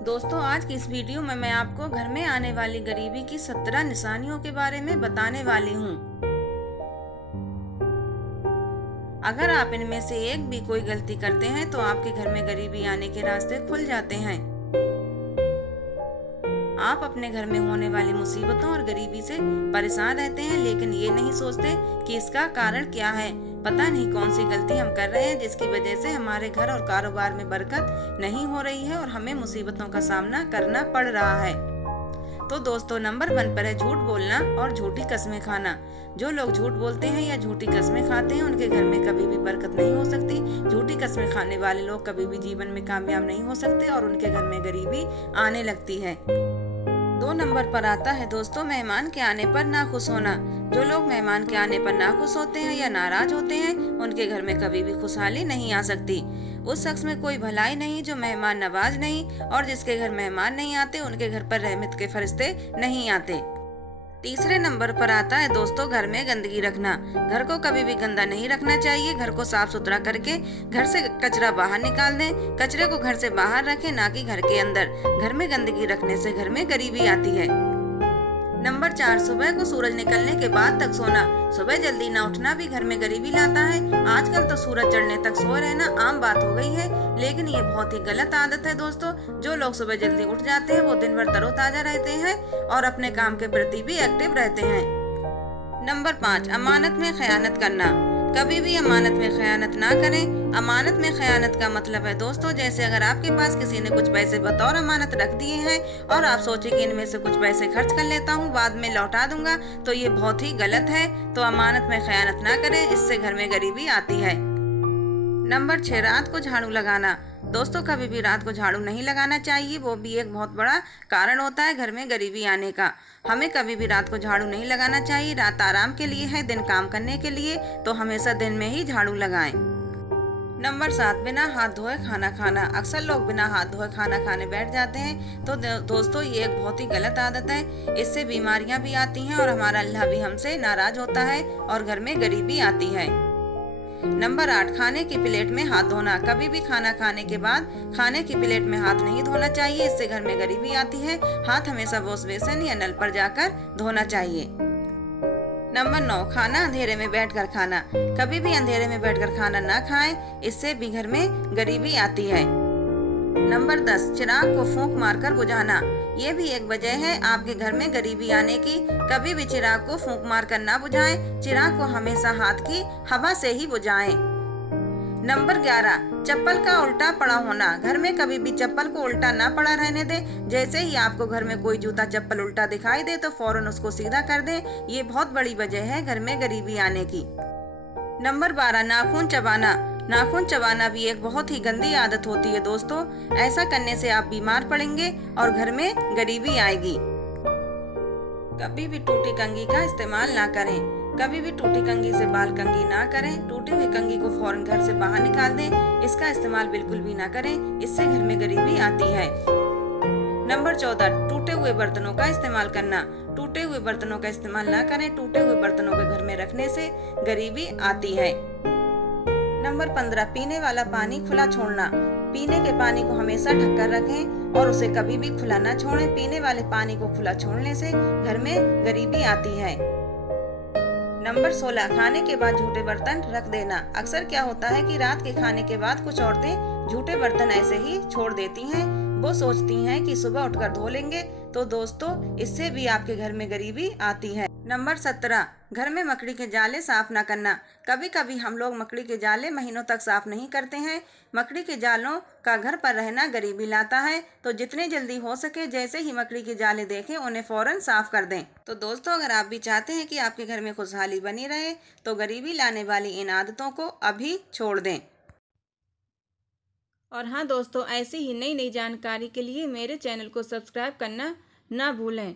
दोस्तों, आज की इस वीडियो में मैं आपको घर में आने वाली गरीबी की 17 निशानियों के बारे में बताने वाली हूँ। अगर आप इनमें से एक भी कोई गलती करते हैं तो आपके घर में गरीबी आने के रास्ते खुल जाते हैं। आप अपने घर में होने वाली मुसीबतों और गरीबी से परेशान रहते हैं, लेकिन ये नहीं सोचते कि इसका कारण क्या है। पता नहीं कौन सी गलती हम कर रहे हैं जिसकी वजह से हमारे घर और कारोबार में बरकत नहीं हो रही है और हमें मुसीबतों का सामना करना पड़ रहा है। तो दोस्तों, नंबर 1 पर है झूठ बोलना और झूठी कस्में खाना। जो लोग झूठ बोलते हैं या झूठी कस्में खाते हैं उनके घर में कभी भी बरकत नहीं हो सकती। झूठी कस्में खाने वाले लोग कभी भी जीवन में कामयाब नहीं हो सकते और उनके घर में गरीबी आने लगती है। 2 नंबर पर आता है दोस्तों, मेहमान के आने पर नाखुश होना। जो लोग मेहमान के आने पर नाखुश होते हैं या नाराज होते हैं उनके घर में कभी भी खुशहाली नहीं आ सकती। उस शख्स में कोई भलाई नहीं जो मेहमान नवाज नहीं, और जिसके घर मेहमान नहीं आते उनके घर पर रहमत के फरिश्ते नहीं आते। तीसरे नंबर पर आता है दोस्तों, घर में गंदगी रखना। घर को कभी भी गंदा नहीं रखना चाहिए। घर को साफ सुथरा करके घर से कचरा बाहर निकाल दें। कचरे को घर से बाहर रखें, ना कि घर के अंदर। घर में गंदगी रखने से घर में गरीबी आती है। नंबर 4, सुबह को सूरज निकलने के बाद तक सोना। सुबह जल्दी न उठना भी घर में गरीबी लाता है। आजकल तो सूरज चढ़ने तक सोए रहना आम बात हो गई है, लेकिन ये बहुत ही गलत आदत है दोस्तों। जो लोग सुबह जल्दी उठ जाते हैं वो दिन भर तरोताजा रहते हैं और अपने काम के प्रति भी एक्टिव रहते हैं। नंबर 5, अमानत में खयानत करना। कभी भी अमानत में खयानत ना करें। अमानत में खयानत का मतलब है दोस्तों, जैसे अगर आपके पास किसी ने कुछ पैसे बतौर अमानत रख दिए हैं और आप सोचे कि इनमें से कुछ पैसे खर्च कर लेता हूँ, बाद में लौटा दूंगा, तो ये बहुत ही गलत है। तो अमानत में खयानत ना करें, इससे घर में गरीबी आती है। नंबर 6, रात को झाड़ू लगाना। दोस्तों, कभी भी रात को झाड़ू नहीं लगाना चाहिए। वो भी एक बहुत बड़ा कारण होता है घर में गरीबी आने का। हमें कभी भी रात को झाड़ू नहीं लगाना चाहिए। रात आराम के लिए है, दिन काम करने के लिए, तो हमेशा दिन में ही झाड़ू लगाएं। नंबर 7, बिना हाथ धोए खाना खाना। अक्सर लोग बिना हाथ धोए खाना खाने बैठ जाते हैं। तो दोस्तों, ये एक बहुत ही गलत आदत है। इससे बीमारियां भी आती हैं और हमारा अल्लाह भी हमसे नाराज होता है और घर में गरीबी आती है। नंबर 8, खाने की प्लेट में हाथ धोना। कभी भी खाना खाने के बाद खाने की प्लेट में हाथ नहीं धोना चाहिए, इससे घर में गरीबी आती है। हाथ हमेशा वॉश बेसिन या नल पर जाकर धोना चाहिए। नंबर 9, खाना अंधेरे में बैठकर खाना। कभी भी अंधेरे में बैठकर खाना ना खाएं, इससे भी घर में गरीबी आती है। नंबर 10, चिराग को फूंक मारकर बुझाना। ये भी एक वजह है आपके घर में गरीबी आने की। कभी भी चिराग को फूंक मारकर ना बुझाएं। चिराग को हमेशा हाथ की हवा से ही बुझाएं। नंबर 11, चप्पल का उल्टा पड़ा होना। घर में कभी भी चप्पल को उल्टा ना पड़ा रहने दें। जैसे ही आपको घर में कोई जूता चप्पल उल्टा दिखाई दे तो फौरन उसको सीधा कर दें। ये बहुत बड़ी वजह है घर में गरीबी आने की। नंबर 12, नाखून चबाना। नाखून चबाना भी एक बहुत ही गंदी आदत होती है दोस्तों। ऐसा करने से आप बीमार पड़ेंगे और घर में गरीबी आएगी। कभी भी टूटी कंघी का इस्तेमाल ना करें। कभी भी टूटी कंघी से बाल कंघी ना करें। टूटी हुई कंघी को फौरन घर से बाहर निकाल दें। इसका इस्तेमाल बिल्कुल भी ना करें, इससे घर में गरीबी आती है। नंबर 14, टूटे हुए बर्तनों का इस्तेमाल करना। टूटे हुए बर्तनों का इस्तेमाल ना करें। टूटे हुए बर्तनों के घर में रखने से गरीबी आती है। नंबर 15, पीने वाला पानी खुला छोड़ना। पीने के पानी को हमेशा ढककर रखें और उसे कभी भी खुला ना छोड़ें। पीने वाले पानी को खुला छोड़ने से घर में गरीबी आती है। नंबर 16, खाने के बाद झूठे बर्तन रख देना। अक्सर क्या होता है कि रात के खाने के बाद कुछ औरतें झूठे बर्तन ऐसे ही छोड़ देती हैं। वो सोचती हैं कि सुबह उठकर धो लेंगे, तो दोस्तों इससे भी आपके घर में गरीबी आती है। नंबर 17, घर में मकड़ी के जाले साफ ना करना। कभी कभी हम लोग मकड़ी के जाले महीनों तक साफ नहीं करते हैं। मकड़ी के जालों का घर पर रहना गरीबी लाता है, तो जितने जल्दी हो सके जैसे ही मकड़ी के जाले देखें उन्हें फौरन साफ कर दें। तो दोस्तों, अगर आप भी चाहते हैं कि आपके घर में खुशहाली बनी रहे तो गरीबी लाने वाली इन आदतों को अभी छोड़ दें। और हाँ दोस्तों, ऐसी ही नई नई जानकारी के लिए मेरे चैनल को सब्सक्राइब करना ना भूलें।